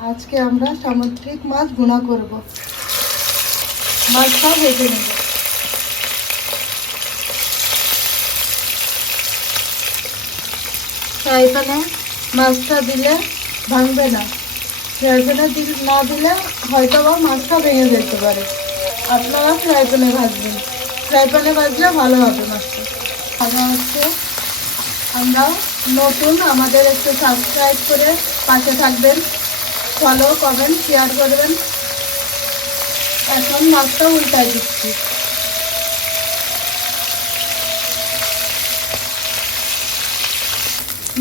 আজকে আমরা সামুদ্রিক মাছ ভুনা করব। মাছটা ভেজে নেব। ফ্রাই প্যানে মাছটা দিলে ভাঙবে না। ফ্রাই প্যানে না দিলে হয়তো বা মাছটা ভেঙে যেতে পারে। আপনারা ফ্রাই প্যানে ভাজবেন। ফ্রাই প্যানে ভাজলে ভালো হবে মাছটা। ভাজা হচ্ছে আমরা নতুন আমাদের একটু সাবস্ক্রাইব করে পাশে থাকবেন। ফলো কমেন্ট শেয়ার করবেন। এখন মাছটা উল্টাই দিচ্ছি।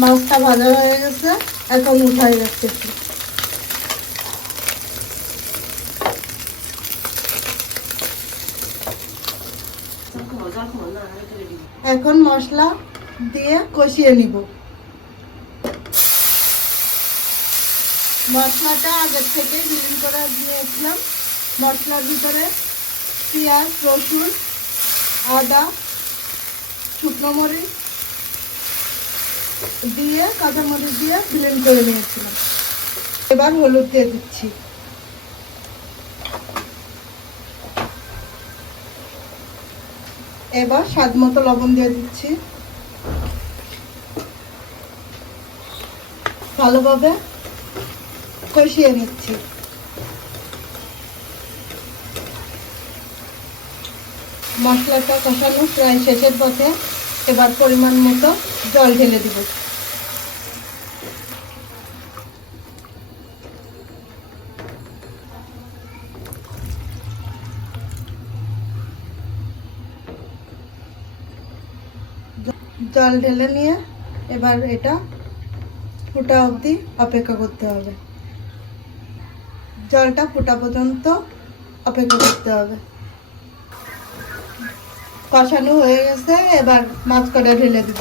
মাছটা ভাজা হয়ে গেছে, এখন উঠাই যাচ্ছে এখন মশলা দিয়ে কষিয়ে নিব। মশলাটা আগের থেকে গ্রিন করে দিয়েছিলাম। মশলার ভিতরে পেঁয়াজ, রসুন, আদা, শুকনো মরিচ দিয়ে কাঁচামরিচ দিয়ে গ্রিন করে নিয়েছিলাম। এবার হলুদ দিয়ে দিচ্ছি। এবার স্বাদ মতো লবণ দিয়ে দিচ্ছি। ভালোভাবে কষিয়ে নিচ্ছি। মশলাটা কষানো প্রায় শেষের পথে এবার পরিমাণ মতো জল ঢেলে দিব। জল ঢেলে নিয়ে এবার এটা ফুটা অবধি অপেক্ষা করতে হবে। জলটা ফোটা পর্যন্ত অপেক্ষা করতে হবে। কষানো হয়ে গেছে, এবার মাছ কটা ঢেলে দিব।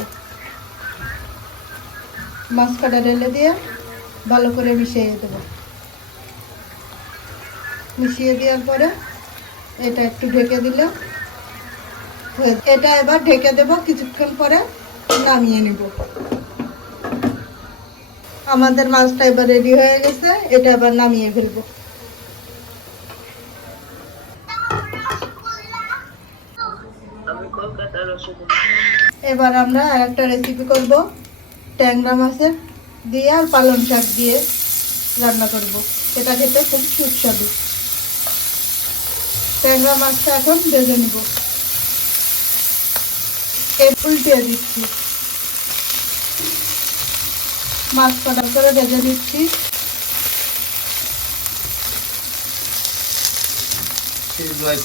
মাছ কটা ঢেলে দিয়ে ভালো করে মিশিয়ে দেব। মিশিয়ে দেওয়ার পরে এটা একটু ঢেকে দিলে এটা এবার ঢেকে দেব, কিছুক্ষণ পরে নামিয়ে নিব। আমাদের মাছটা এবার রেডি হয়ে গেছে, এটা এবার নামিয়ে ফেলব। এবার আমরা আর একটা রেসিপি করব, ট্যাংরা মাছের দিয়ে আর পালং শাক দিয়ে রান্না করব। এটা খেতে খুব সুস্বাদু। ট্যাংরা মাছটা এখন ভেজে নিব। এ উল্টিয়ে দিচ্ছি। মাছ কটা করে ভেজে দিচ্ছি।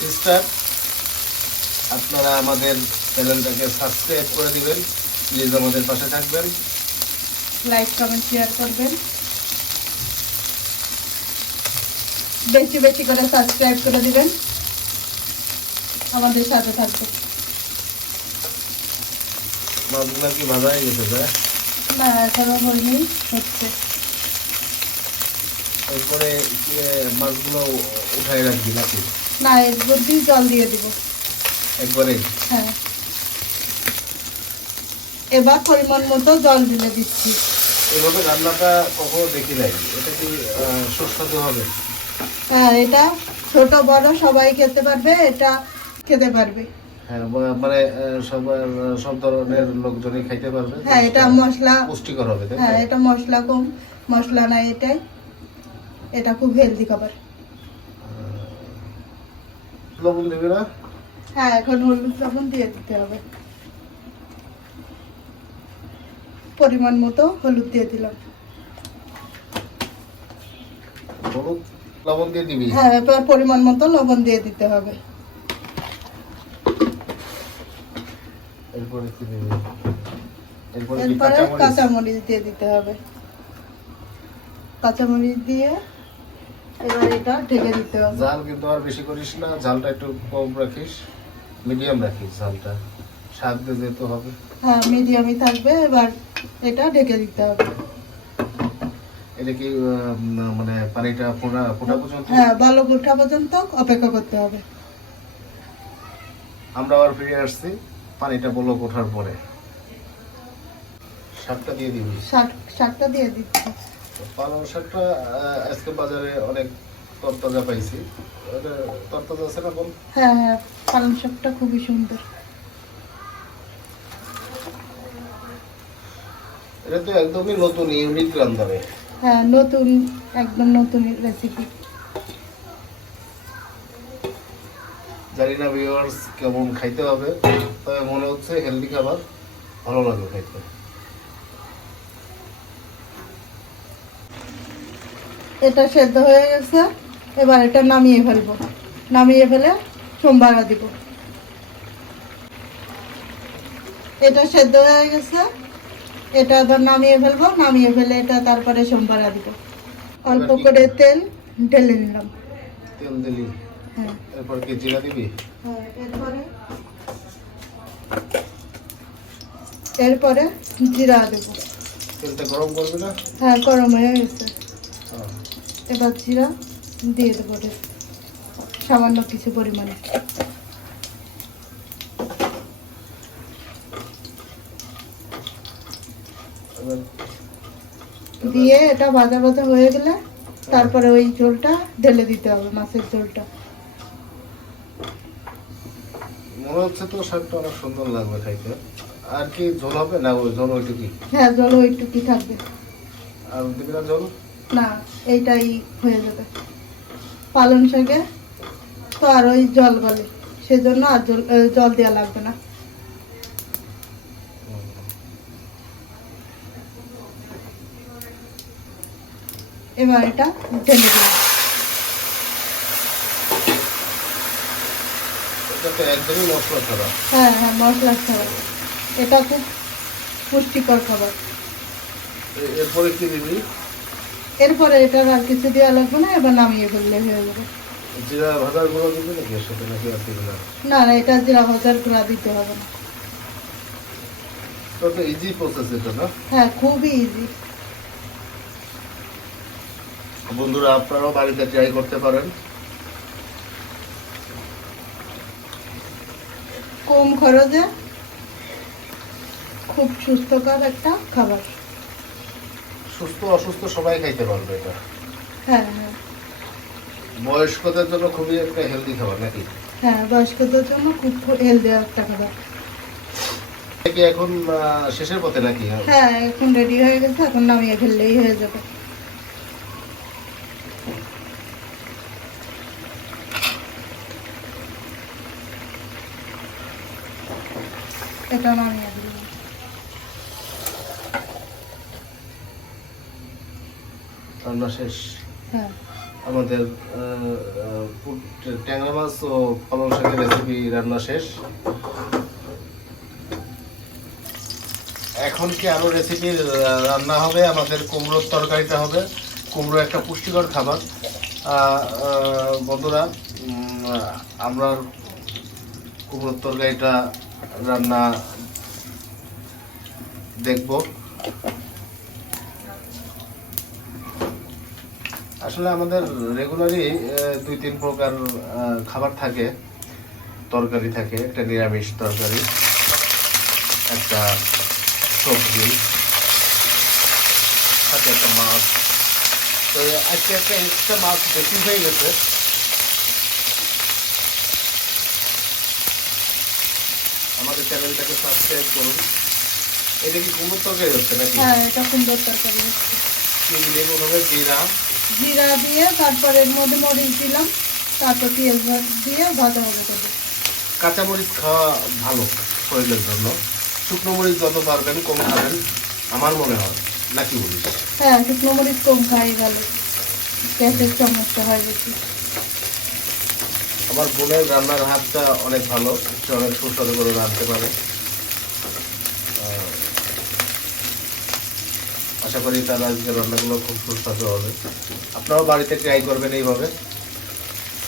সিস্টার আপনারা আমাদের চ্যানেলটাকে সাবস্ক্রাইব করে দিবেন। প্লিজ আমাদের পাশে থাকবেন। লাইক কমেন্ট শেয়ার করবেন। বেশি বেশি করে সাবস্ক্রাইব করে দিবেন। আমাদের সাথে থাকবে মাছগুলো কি ভাজা হয়ে গেছে স্যার না হচ্ছে। এরপরে মাছগুলো উঠাই রাখবি নাকি? না এর মধ্যে জল দিয়ে দিব। একবারে? হ্যাঁ। এবার পরিমাণ মতো জল দিলে দিচ্ছি। এভাবে রান্নাটা কখনো দেখি নাই। এটা কি সুস্বাদু হবে? হ্যাঁ এটা ছোট বড় সবাই খেতে পারবে এটা খেতে পারবে। মানে আহ, সবার সব ধরনের লোকজনই খাইতে পারবে। হ্যাঁ এটা মশলা। পুষ্টিকর হবে? হ্যাঁ এটা মশলা কম মশলা নাই এটাই এটা খুব হেলদি খাবার। লবণ দেবে না? হ্যাঁ এখন হলুদ লবণ দিয়ে দিতে হবে। পরিমাণ মতো হলুদ দিয়ে দিলাম। হলুদ লবণ দিয়ে দিবি? হ্যাঁ এবার পরিমাণ মতো লবণ দিয়ে দিতে হবে। এরপরে কি দিবি এরপরে কাঁচামরিচ? দিয়ে দিতে হবে। কাঁচামরিচ দিয়ে এবার এটা ঢেকে দিতে হবে। জাল কিন্তু আর বেশি করিস না ঝালটা একটু কম রাখিস মিডিয়াম রাখিস ঝালটা স্বাদ যেতে হবে। হ্যাঁ মিডিয়ামই থাকবে এবার এটা ঢেকে দিতে হবে। এটা কি মানে পানিটা ফোটা ফোটা পর্যন্ত? হ্যাঁ ভালো গোটা পর্যন্ত অপেক্ষা করতে হবে। আমরা আবার ফিরে আসছি। পানিটা বলক ওঠার পরে। শাকটা দিয়ে দিবি? শাক শাকটা দিয়ে দিচ্ছি। পালং শাকটা আজকে বাজারে অনেক তরতাজা পাইছি। এটা তরতাজা আছে না বল হ্যাঁ হ্যাঁ পালং শাকটা খুবই সুন্দর। এটা তো একদমই নতুন ইউনিক রান্ধারে। হ্যাঁ নতুন একদম নতুন রেসিপি জানি না ভিউয়ার্স কেমন খাইতে হবে তবে মনে হচ্ছে হেলদি খাবার ভালো লাগবে খাইতে। এটা সেদ্ধ হয়ে গেছে এবার এটা নামিয়ে ফেলব। নামিয়ে ফেলে সোমবার দিব। এটা সেদ্ধ হয়ে গেছে এটা এবার নামিয়ে ফেলব নামিয়ে ফেলে এটা তারপরে সোমবার দিব। অল্প করে তেল ঢেলে নিলাম। তেল দিলি হ্যাঁ। এরপর কি জিরা দিবি? হ্যাঁ, এরপরে? এরপরে জিরা দেবো। তেলটা গরম করবি না? হ্যাঁ গরম হয়ে গেছে। এবার জিরা দিয়ে দেবো সামান্য কিছু পরিমাণে। দিয়ে এটা ভাজা ভাজা হয়ে গেলে তারপরে ওই ঝোলটা ঢেলে দিতে হবে মাছের ঝোলটা। মনে হচ্ছে তো শাকটা অনেক সুন্দর লাগবে খাইতে। আর কি ঝোল হবে না ওই ঝোল ওইটুকুই হ্যাঁ জল ওইটুকুই থাকবে। আর দিবি না ঝোল? না এইটাই হয়ে যাবে। পালং শাকে তো আর ওই জল গলে। সেজন্য আর জল জল দেওয়া লাগবে না। এবার এটা ঢেলে দিলাম। তো একদমই মশলা ছাড়া। হ্যাঁ হ্যাঁ মশলা এটা খুব পুষ্টিকর খাবার। এরপরে কি দিবি? এরপরে এটা আর কিছু দেওয়া লাগবে না এবার নামিয়ে ফেললে হয়ে যাবে। জিরা ভাজার গুঁড়ো দিবি নাকি এর সাথে নাকি আর দিবি না? না না এটা জিরা ভাজার গুঁড়া দিতে হবে না। তো ইজি প্রসেস এটা না? হ্যাঁ খুবই ইজি বন্ধুরা আপনারাও বাড়িতে ট্রাই করতে পারেন। কম খরচে খুব সুস্থকর একটা খাবার। সুস্থ অসুস্থ সবাই খাইতে পারবে এটা। হ্যাঁ হ্যাঁ। বয়স্কদের জন্য খুবই একটা হেলদি খাবার নাকি? হ্যাঁ বয়স্কদের জন্য খুব হেলদি একটা খাবার। এটা এখন শেষের পথে নাকি? হ্যাঁ এখন রেডি হয়ে গেছে এখন নামিয়ে ফেললেই হয়ে যাবে। এটা নামিয়ে দিলাম রান্না শেষ। হ্যাঁ। আমাদের ট্যাংরা মাছ ও পালং শাকের রেসিপি রান্না শেষ। এখন কি আরও রেসিপি রান্না হবে? আমাদের কুমড়োর তরকারিটা হবে। কুমড়ো একটা পুষ্টিকর খাবার। বন্ধুরা উম, আমরা কুমড়োর তরকারিটা রান্না দেখব। আসলে আমাদের রেগুলারই দুই তিন প্রকার খাবার থাকে। তরকারি থাকে, একটা নিরামিষ তরকারি, একটা সবজি, সাথে একটা মাছ। তো আজকে একটা এক্সট্রা মাছ বেশি হয়ে গেছে। আমাদের চ্যানেলটাকে সাবস্ক্রাইব করুন। এটা কি কুমড়োর তরকারি হচ্ছে নাকি? হ্যাঁ এটা সুন্দর তরকারি হচ্ছে। কি দিয়ে প্রথমে জিরা? জিরা দিয়ে তারপর এর মধ্যে মরিচ দিলাম তারপর তেল দিয়ে ভাজা ভাজা করব। কাঁচামরিচ খাওয়া ভালো শরীরের জন্য। শুকনো মরিচ যত পারবেন কম খাবেন আমার মনে হয়। নাকি বলিস? হ্যাঁ শুকনো মরিচ কম খাই ভালো। গ্যাসের সমস্যা হয় বেশি। আমার বোনের রান্নার হাতটা অনেক ভালো সে অনেক সুস্বাদু করে রাঁধতে পারে। আশা করি তার আজকের রান্নাগুলো খুব সুস্বাদু হবে। আপনারাও বাড়িতে ট্রাই করবেন এইভাবে।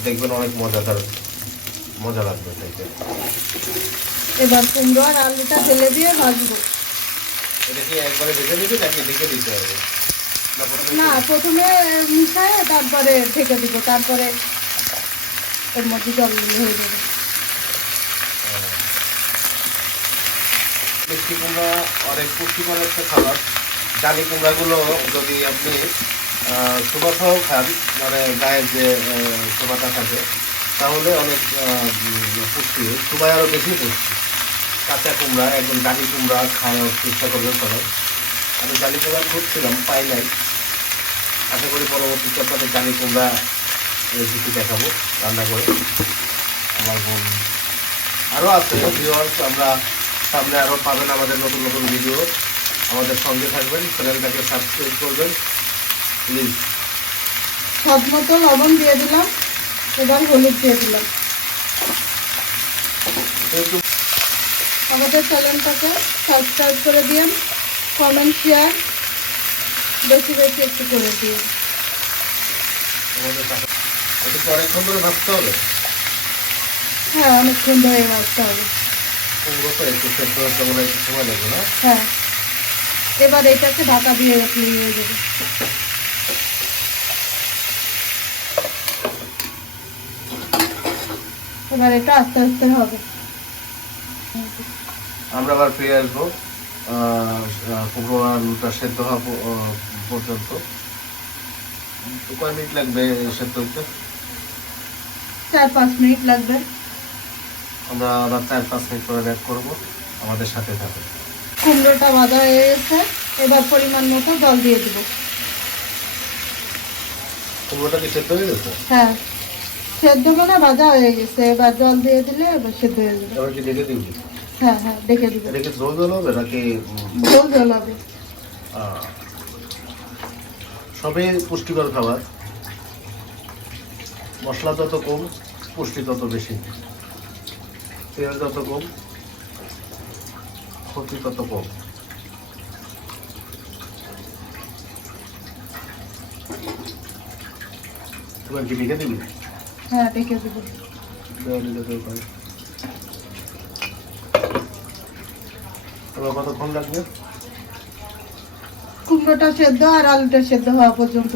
দেখবেন অনেক মজাদার মজা লাগবে খাইতে এবার কুমড়ো আর আলুটা ফেলে দিয়ে ভাজবো। এটা কি একবারে ভেজে নিবি নাকি ঢেকে দিতে হবে? না প্রথমে না প্রথমে মিশায় তারপরে ঢেকে দিব। তারপরে এর মধ্যে জল দিলে হয়ে যাবে। মিষ্টি কুমড়া অনেক পুষ্টিকর একটা খাবার। জালি কুমড়াগুলো যদি আপনি সুবা খান মানে গায়ের যে সুবাটা থাকে, তাহলে অনেক পুষ্টি। সুবাই আরও বেশি পুষ্টি। কাঁচা কুমড়া, একদম জালি কুমড়া খাওয়ার চেষ্টা করবেন সবাই। আমি জালি কুমড়া খুঁজছিলাম, পাই নাই। আশা করি পরবর্তীতে আপনাদের জালি কুমড়া রেসিপি দেখাবো রান্না করে। আমার বোন আরও আছে ভিউয়ার্স আমরা সামনে আরও পাবেন আমাদের নতুন নতুন ভিডিও আমাদের সঙ্গে থাকবেন চ্যানেলটাকে সাবস্ক্রাইব করবেন। প্লিজ স্বাদ মতো লবণ দিয়ে দিলাম এবার হলুদ দিয়ে দিলাম। আমাদের চ্যানেলটাকে সাবস্ক্রাইব করে দিন কমেন্ট শেয়ার বেশি বেশি একটু করে দিন। আমাদের অনেকক্ষণ ধরে হবে। হ্যাঁ অনেকক্ষণ ধরে ভাজতে হবে। একটু সেদ্ধ হতে বলে একটু সময় লাগবে না? হ্যাঁ। এবার এটাকে ঢাকা দিয়ে হয়ে যাবে। এবার এটা আস্তে আস্তে হবে। আমরা আবার ফিরে আসব আহ, আহ, কুমড়ো আলুটা সেদ্ধ হওয়া পর্যন্ত। কয় মিনিট লাগবে সেদ্ধ হতে? চার পাঁচ মিনিট লাগবে। আমরা আবার চার পাঁচ মিনিট পরে ব্যাক করব। আমাদের সাথে থাকুন। কুমড়োটা ভাজা হয়ে গেছে। এবার পরিমাণ মতো জল দিয়ে দিব। কুমড়োটা কি সেদ্ধ হয়ে গেছে? হ্যাঁ। সেদ্ধ মানে ভাজা হয়ে গেছে। এবার জল দিয়ে দিলে এবার সেদ্ধ হয়ে যাবে। এবার কি ঢেকে দিবি? হ্যাঁ হ্যাঁ দেখে দিব। এটা কি ঝোল ঝোল হবে নাকি? জল হবে। সবই পুষ্টিকর খাবার। মশলা যত কম পুষ্টি তত বেশি। তেল যত কম ক্ষতি তত কম। তোমার কি দিবি? হ্যাঁ দেখে দিব। দেওয়া দিলে তো কতক্ষণ লাগবে? কুমড়োটা সেদ্ধ আর আলুটা সেদ্ধ হওয়া পর্যন্ত।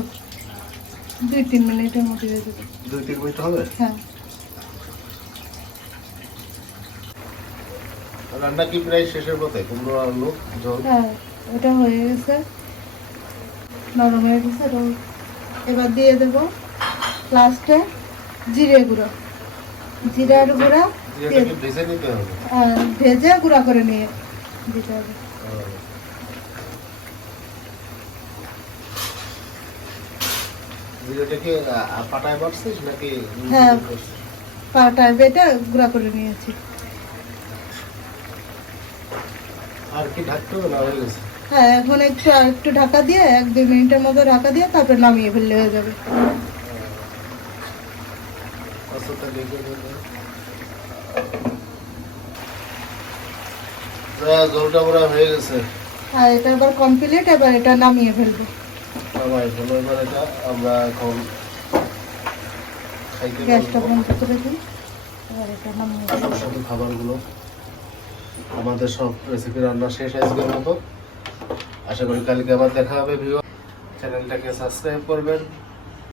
দুই তিন মিনিটের মধ্যে হয়ে যাবে দুই তিন মিনিট হবে? হ্যাঁ। রান্না কি প্রায় শেষের পথে? কুমড়ো আলু হ্যাঁ ওটা হয়ে গেছে। নরম হয়ে গেছে এবার দিয়ে দেবো লাস্টে জিরে গুঁড়ো। জিরার গুঁড়া ভেজে নিতে হবে। ভেজে গুঁড়া করে নিয়ে দিতে হবে। জিরেটা কি পাটায় বাটছিস নাকি? হ্যাঁ। পাটায় বেটে গুঁড়া করে নিয়েছি। আর কি ঢাকতে হবে না হয়ে গেছে? হ্যাঁ এখন একটু আর একটু ঢাকা দিয়ে এক দুই মিনিটের মতো ঢাকা দিয়ে তারপরে নামিয়ে ফেললে হয়ে যাবে। জলটা হয়ে গেছে। আর এটা আবার কমপ্লিট এবার এটা নামিয়ে ফেলব। আমার এখন এবার আমরা এখন খাইতে গ্যাসটা বন্ধ করে দিই এবার এটা নামিয়ে ফেলব খাবারগুলো আমাদের সব রেসিপি রান্না শেষ আজকের মতো। আশা করি কালকে আবার দেখা হবে ভিডিও চ্যানেলটাকে সাবস্ক্রাইব করবেন।